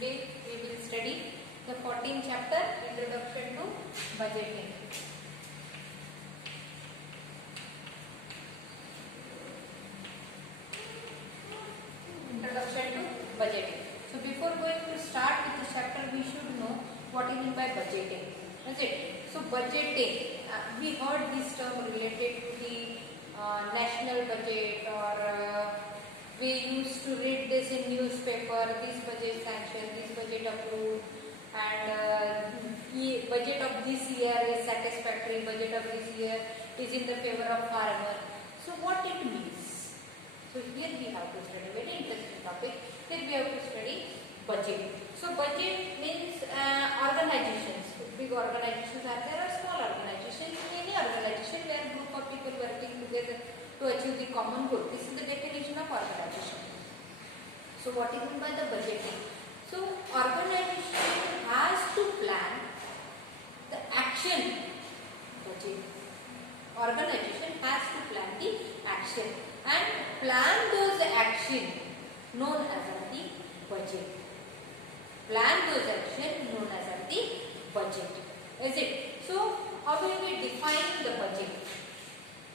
Today we will study the 14th chapter, Introduction to Budgeting. Introduction to Budgeting. So before going to start with the chapter, we should know what is meant by budgeting. Is it? So budgeting, we heard this term related to the national budget, or we used to read this in newspaper, this budget sanctioned, this budget approved, and budget of this year is satisfactory, budget of this year is in the favor of farmer. So what it means? So here we have to study, very interesting topic. Here we have to study budget. So budget means organizations. Big organizations are there, or small organizations. Any organization where a group of people working together to achieve the common goal. This is the definition of organization. So what is meant by the budgeting? So organization has to plan the action. Budget. Organization has to plan the action and plan those action known as the budget. Plan those action known as the budget. Is it? So how will we define the budget?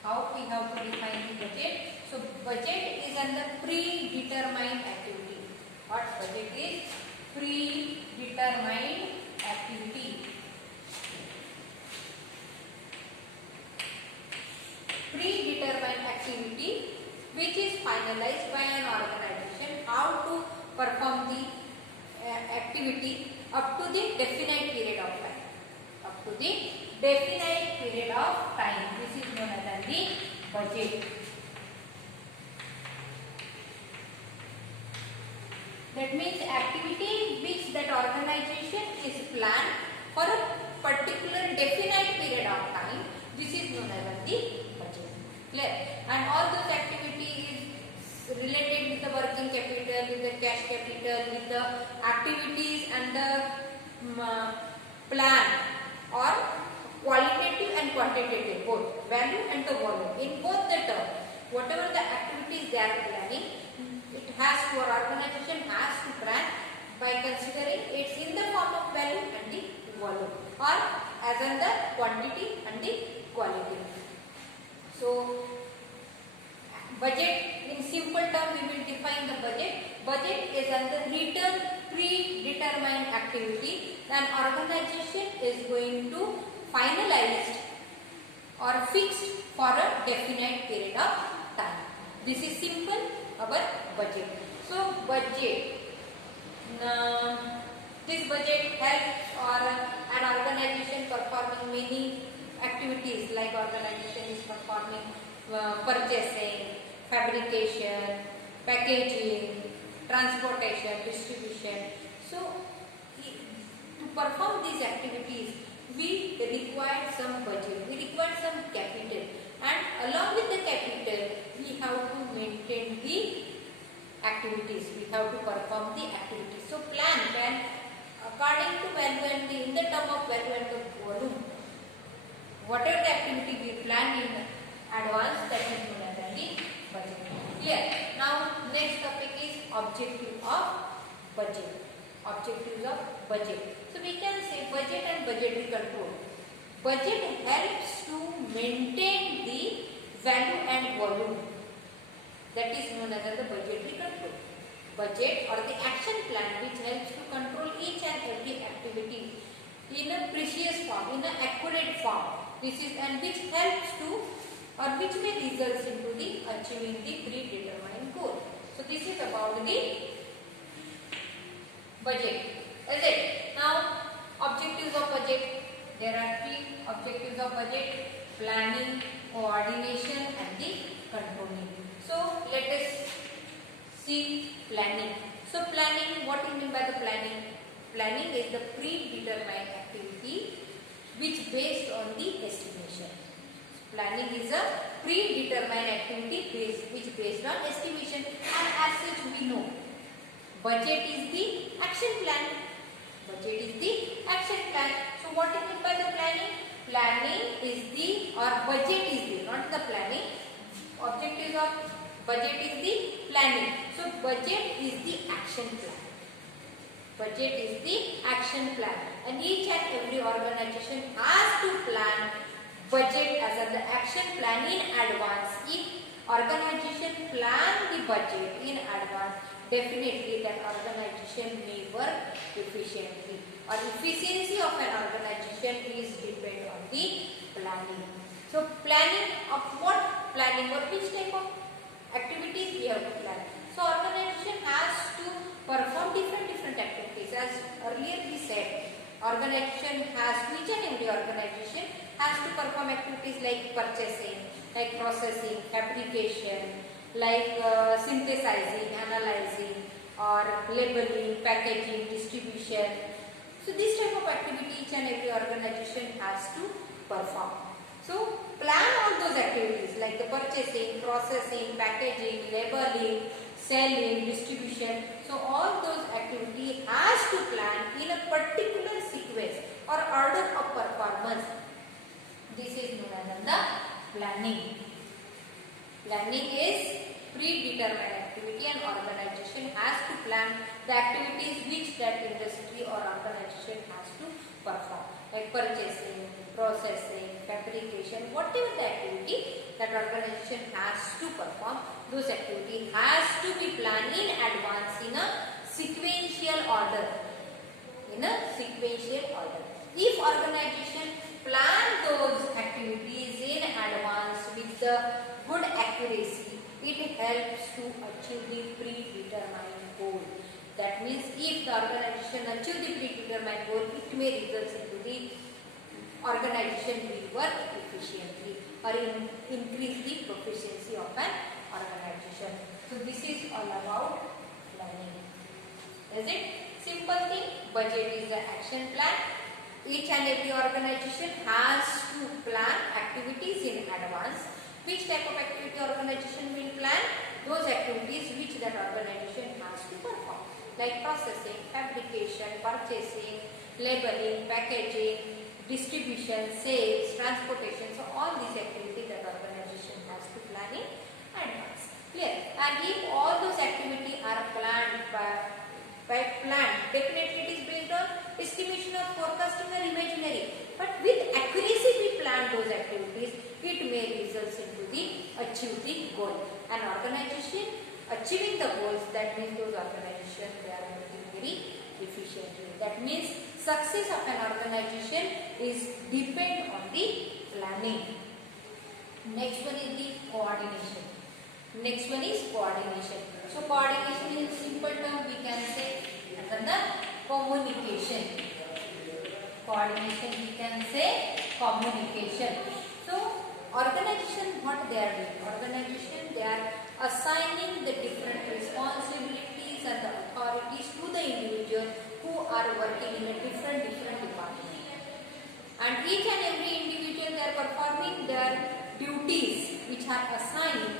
How we have to define the budget? So budget is under predetermined activity. What budget is? Predetermined activity. Predetermined activity which is finalized by an organization how to perform the activity up to the definite period of time. Up to the definite period of time. This is known as the budget. That means activity which that organization is planned for a particular definite period of time. This is known as the budget. Clear? And all those activities is related with the working capital, with the cash capital, with the activities and the plan, or qualitative and quantitative, both value and the volume. In both the terms, whatever the activities they are planning, it has to, our organization has to plan by considering it's in the form of value and the volume, or as in the quantity and the quality. So budget, in simple term we will define the budget. Budget is under written predetermined activity. An organization is going to finalize or fixed for a definite period of time. This is simple, our budget. So budget, this budget helps or an organization performing many activities, like organization is performing purchasing, fabrication, packaging, transportation, distribution. So to perform these activities we require some budget, we require some capital, and along with the capital we have to maintain the activities, we have to perform the activities. So plan according to value and the, in the term of value and the volume, whatever the activity we plan in advance, that is known as the budget. Clear? Now next topic is objective of budget. Objectives of budget. So we can say budget and budgetary control. Budget helps to maintain the value and volume. That is known as the budgetary control. Budget or the action plan which helps to control each and every activity in a precise form, in an accurate form. This is, and which helps to, or which may result into the achieving the predetermined goal. So this is about the budget. Is it? Now objectives of budget. There are three objectives of budget: planning, coordination and the controlling. So let us see planning. So planning, what is meant by the planning? Planning is the predetermined activity which based on the estimation. Planning is a predetermined activity which based on estimation, and as such we know budget is the action plan. Budget is the action plan. So what is meant by the planning? Planning is the, or budget is the, not the planning. Objectives of budget is the planning. So budget is the action plan. Budget is the action plan, and each and every organization has to plan budget as an action plan in advance. If organization plan the budget in advance, definitely that organization may work efficiently, or efficiency of an organization is depend on the planning. So planning of what? Planning for which type of activities we have to plan. So organization has to perform different activities. As earlier we said, organization has, each and every organization has to perform activities like purchasing, like processing, fabrication, like synthesizing, analyzing, or labeling, packaging, distribution. So this type of activity each and every organization has to perform. So plan all those activities like the purchasing, processing, packaging, labeling, selling, distribution. So all those activities has to plan in a particular sequence or order of performance. This is known as the planning. Planning is predetermined activity, and organization has to plan the activities which that industry or organization has to perform, like purchasing, processing, fabrication, whatever the activity that organization has to perform, those activity has to be planned in advance in a sequential order. In a sequential order. If organization plan those activities in advance with the good accuracy, it helps to achieve the predetermined goal. That means if the organization achieve the predetermined goal, it may result into the organization will work efficiently or increase the proficiency of an organization. So this is all about planning. Is it? Simple thing. Budget is the action plan. Each and every organization has to plan activities in advance. Which type of activity organization will plan? Those activities which that organization has to perform, like processing, fabrication, purchasing, labeling, packaging, distribution, sales, transportation. So all these activities that organization has to plan in advance. Clear? And if all those activities are planned by plan, definitely it is based on estimation of forecasting or imaginary. But with accuracy we plan those activities, it may result into the achieve the goal. An organization achieving the goals, that means those organizations they are working very efficiently. That means success of an organization is depend on the planning. Next one is the coordination. Next one is coordination. So coordination in simple term we can say as the communication. Coordination we can say communication. So organization, what they are doing? Organization, they are assigning the different responsibilities and the authorities to the individual who are working in a different department. And each and every individual, they are performing their duties which are assigned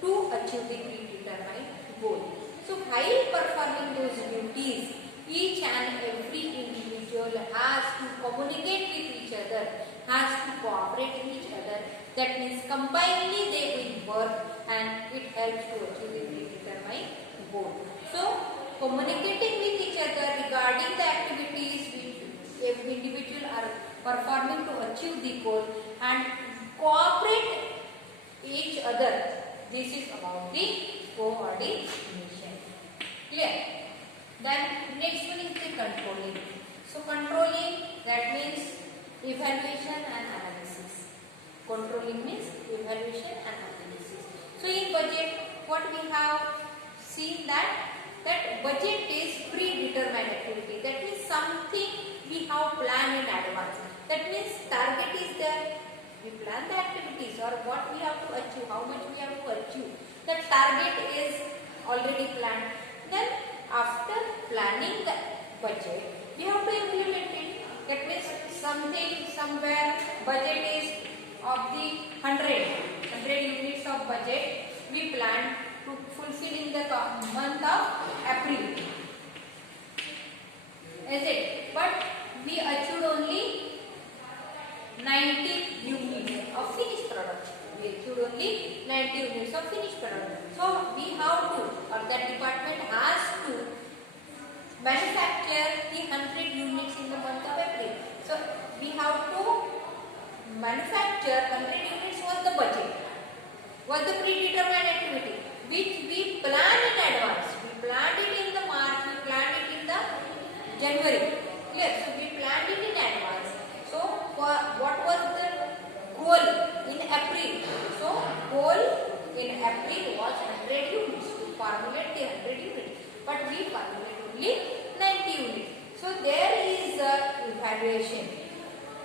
to achieve the predetermined goal. So while performing those duties, each and every individual has to communicate with each other, has to cooperate with each other. That means combinedly they will work and it helps to achieve the predetermined goal. So communicating with each other regarding the activities which every individual are performing to achieve the goal and cooperate each other. This is about the coordination. Clear? Then next one is the controlling. So controlling, that means evaluation and analysis. Controlling means evaluation and analysis. So in budget, what we have seen that budget is predetermined activity. That means something we have planned in advance. That means target is there. We plan the activities or what we have to achieve, how much we have to achieve. The target is already planned. Then after planning the budget, we have to implement it. That means something, somewhere budget is of the 100 units of budget we plan to fulfill in the month of April. Is it? But we achieved only 90 units of finished product. We achieved only 90 units of finished product. So we have to, or that department has to manufacture manufacture 100 units was the budget, was the predetermined activity which we planned in advance. We planned it in the March, we planned it in the January. Clear? So we planned it in advance. So for what was the goal in April? So goal in April was 100 units. To formulate the 100 units, but we formulate only 90 units. So there is a evaluation.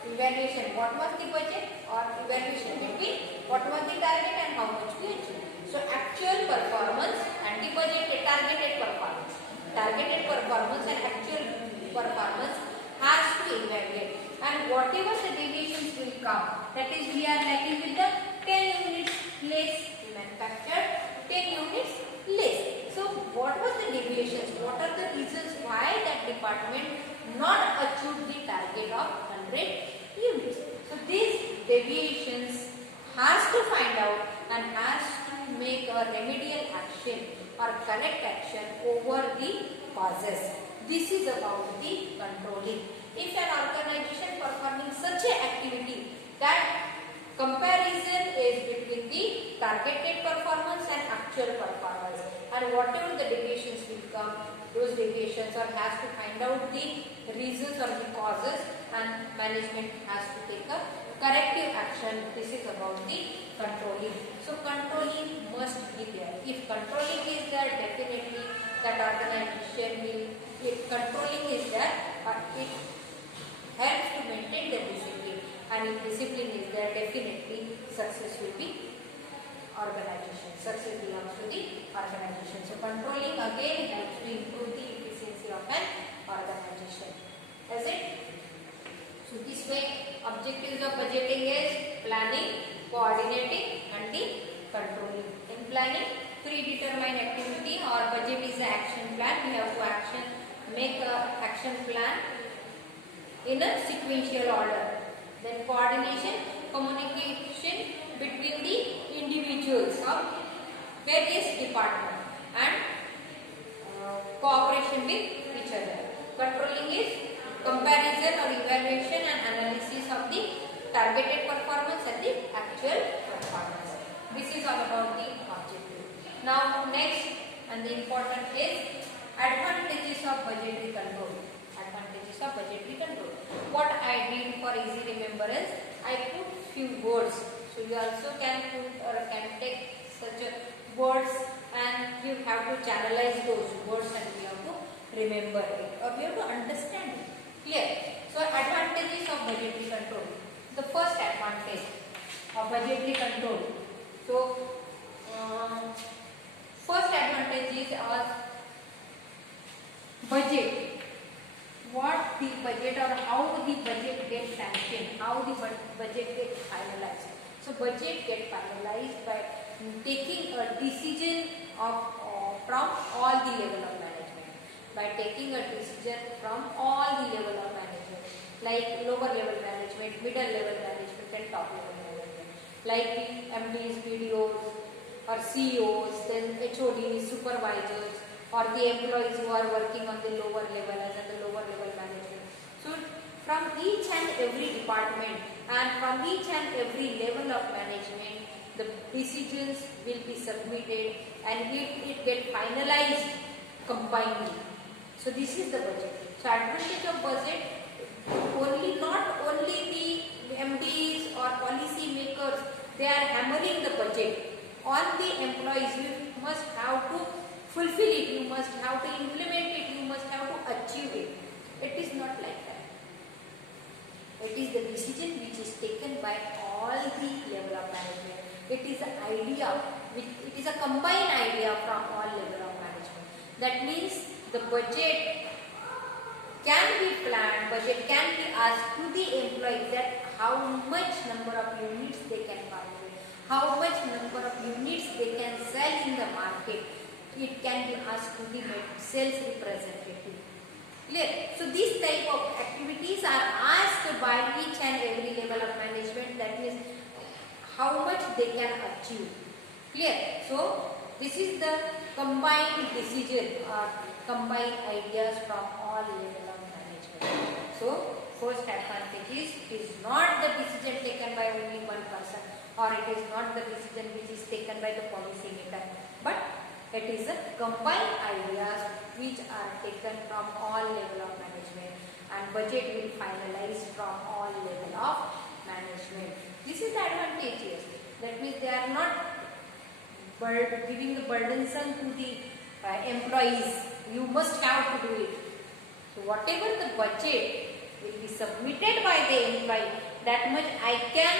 Evaluation. What was the budget, or evaluation between what was the target and how much we achieved. So actual performance and the budgeted targeted performance. Targeted performance and actual performance has to evaluate, and whatever the deviations will come, that is we are lacking with the 10 units less, we manufactured 10 units less. So what was the deviations? What are the reasons why that department not achieved the target of 100 units? So these deviations has to find out and has to make a remedial action or correct action over the causes. This is about the controlling. If an organization performing such an activity that comparison is between the targeted performance and actual performance, and whatever the deviations will come, those deviations or has to find out the reasons or the causes, and management has to take a corrective action. This is about the controlling. So controlling must be there. If controlling is there, definitely that organization will, if controlling is there, it helps to maintain the discipline, and if discipline is there, definitely success will be organization. Success belongs to the organization. So controlling again helps to improve the efficiency of an organization. Is it? So this way, objectives of budgeting is planning, coordinating, and the controlling. In planning, predetermined activity or budget is an action plan. We have to make a action plan in a sequential order. Then coordination, communication between the individuals of various departments, and cooperation with each other. Controlling is comparison or evaluation and analysis of the targeted performance and the actual performance. This is all about the objective. Now next and the important is advantages of budgetary control. Advantages of budgetary control. What I did for easy remembrance, I put few words. So you also can put or can take such words, and you have to channelize those words, and you have to remember it, or you have to understand it. Clear? So advantages of budgetary control. The first advantage of budgetary control. So first advantage is budget. What the budget or how the budget gets sanctioned, how the budget gets finalized. So budget gets finalized by taking a decision from all the level of management. By taking a decision from all the level of management, like lower level management, middle level management, and top level management, like the MDs, BDOs, or CEOs, then HODs, supervisors, or the employees who are working on the lower level and the lower level management. So from each and every department and from each and every level of management, the decisions will be submitted and it get finalized combined. So this is the budget. So advantage of budget, not only the MDs or policy makers, they are hammering the budget on the employees. You must have to fulfill it, you must have to implement it, you must have to achieve it. It is not like that. It is the decision which is taken by all the level of management. It is an idea, it is a combined idea from all level of management. That means the budget can be planned, budget can be asked to the employee that how much number of units they can formulate, how much number of units they can sell in the market. It can be asked to the sales representative. Clear? So these type of activities are asked by each and every level of management. That means how much they can achieve. Clear? So this is the combined decision or combined ideas from all level of management. So first advantage is it is not the decision taken by only one person, or it is not the decision which is taken by the policy maker, but it is a combined ideas which are taken from all level of management, and budget will finalize from all level of management. This is the advantages. That means they are not giving the burdensome to the employees. You must have to do it. So whatever the budget will be submitted by the employee, that much I can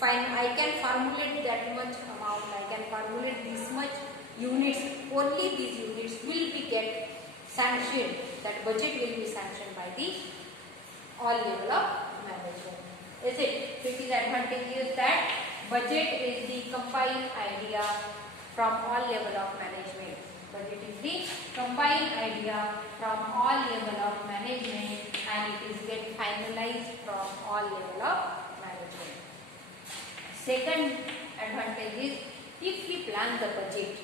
formulate that much amount. I can formulate this much units. Only these units will be get sanctioned. That budget will be sanctioned by the all level of management. Is it? So it is advantageous that budget is the combined idea from all level of management. Budget is the combined idea from all level of management, and it is get finalized from all level of management. Second advantage is if we plan the budget.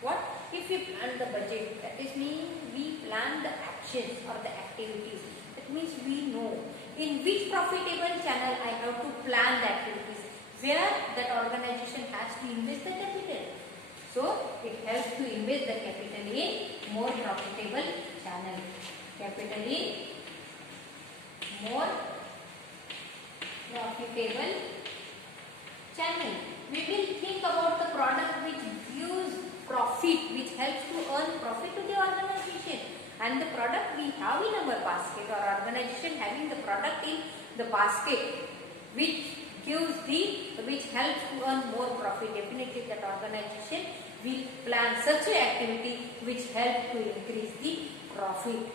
What? If we plan the budget, that is mean we plan the actions or the activities. That means we know in which profitable channel I have to plan the activities, where that organization has to invest the capital. So it helps to invest the capital in more profitable channel. Capital in more profitable channel. We will think about the product which gives profit, which helps to earn profit to the organization. And the product we have in our basket, or organization having the product in the basket which helps to earn more profit, definitely that organization will plan such an activity which helps to increase the profit.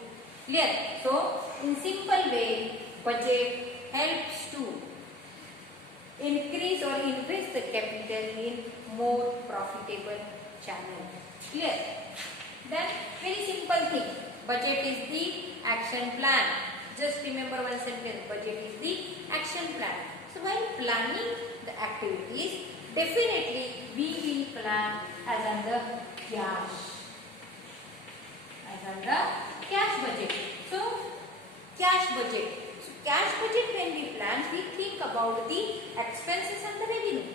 Clear? So in simple way, budget helps to increase or invest the capital in more profitable channel. Clear? Then very simple thing. Budget is the action plan. Just remember one sentence. Budget is the action plan. So while planning the activities, definitely we will plan as under cash. As under cash budget. So cash budget. So cash budget, when we plan, we think about the expenses and the revenue.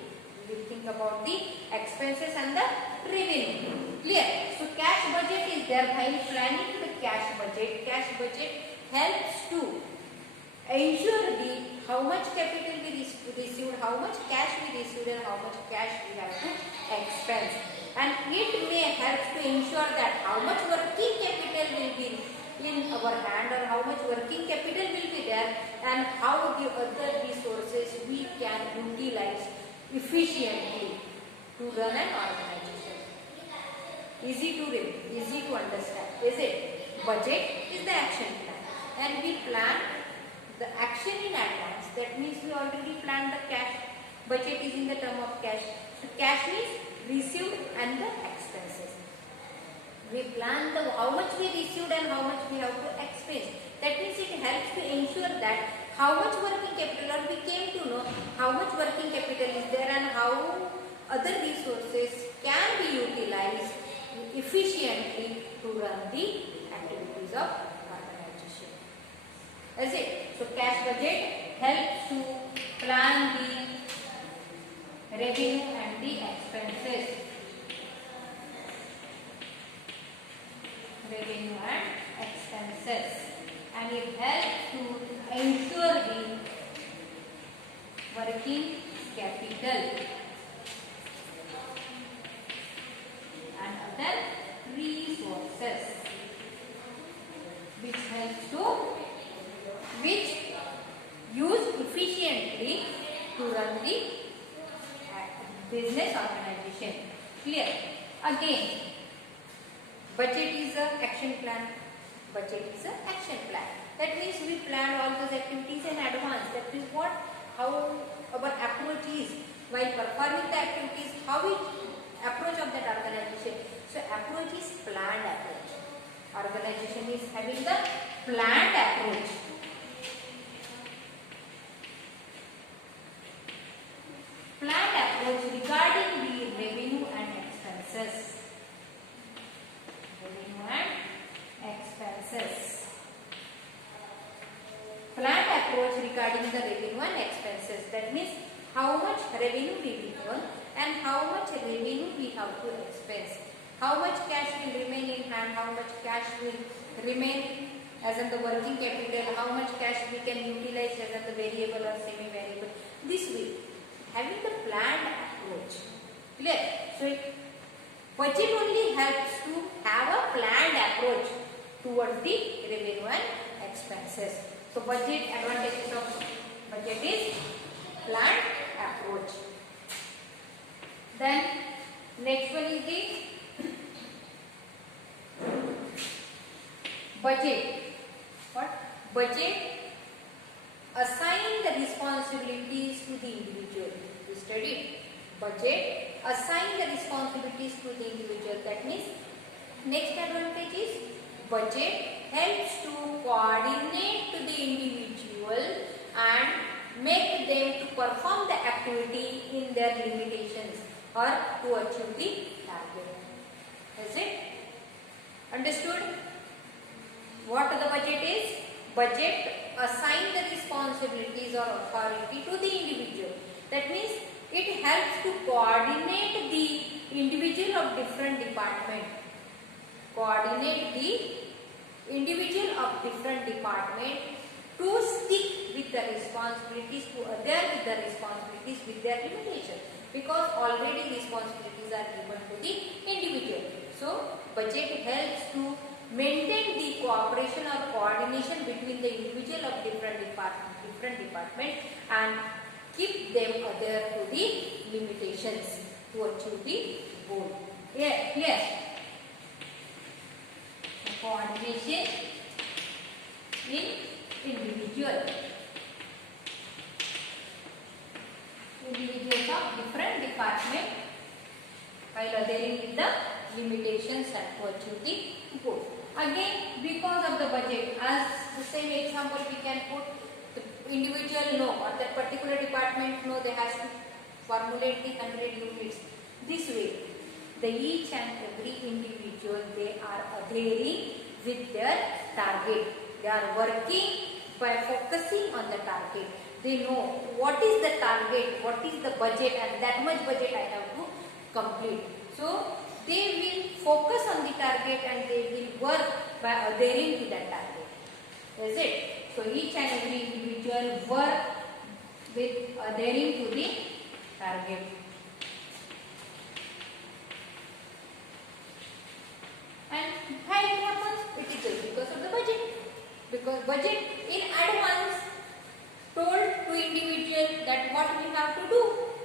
We think about the expenses and the revenue. Clear? So cash budget is there. While planning the cash budget helps to ensure the how much capital we received, how much cash we received, and how much cash we have to expense. And it may help to ensure that how much working capital will be in our hand, or how much working capital will be there, and how the other resources we can utilize efficiently to run an organization. Easy to read, easy to understand. Is it? Budget is the action plan, and we plan the action in advance. That means we already planned the cash. Budget is in the term of cash. So cash means received and the expenses. We plan the how much we received and how much we have to expense. That means it helps to ensure that how much working capital, or we came to know how much working capital is there and how other resources can be utilized efficiently to run the activities of organization. Is it? So cash budget helps to plan the revenue and the expenses. Revenue and expenses, and it helps to ensure the working capital and other resources, which helps to use efficiently to run the business organization. Clear? Again, budget is a action plan. Budget is a action plan. That means we plan all those activities in advance. That means how our approach is while performing the activities, how we approach of that organization. So approach is planned approach. Organization is having the planned approach. Planned approach regarding the revenue and expenses. Revenue and expenses. expenses. That means how much revenue we will earn and how much revenue we have to expense. How much cash will remain in hand, how much cash will remain as in the working capital, how much cash we can utilize as in the variable or semi-variable. This way, having the planned approach. Clear? So, budget only helps to have a planned approach towards the revenue and expenses. So, budget advantages of budget is planned approach. Then, next one is the budget. What? Budget assign the responsibilities to the individual. You studied. Budget assign the responsibilities to the individual. That means next advantage is budget helps to coordinate to the individual and make them to perform the activity in their limitations or to achieve the target. Is it understood? What the budget is? Budget assign the responsibilities or authority to the individual. That means it helps to coordinate the individual of different department. Coordinate the individual of different department to stick with the responsibilities, to adhere with the responsibilities with their limitations, because already responsibilities are given to the individual. So, budget helps to maintain the cooperation or coordination between the individual of different department and keep them adhere to the limitations to achieve the goal. Yeah, clear? Coordination in individuals of different department while adhering with the limitations and to achieve the goal. Again, because of the budget, as the same example we can put, the individual know or that particular department know they has to formulate the 100 units. This way, each and every individual, they are adhering with their target. They are working by focusing on the target. They know what is the target, what is the budget, and that much budget I have to complete. So, they will focus on the target and they will work by adhering to that target. Is it? So, each and every individual work with adhering to the target. And why it happens? It is just because of the budget. Because budget in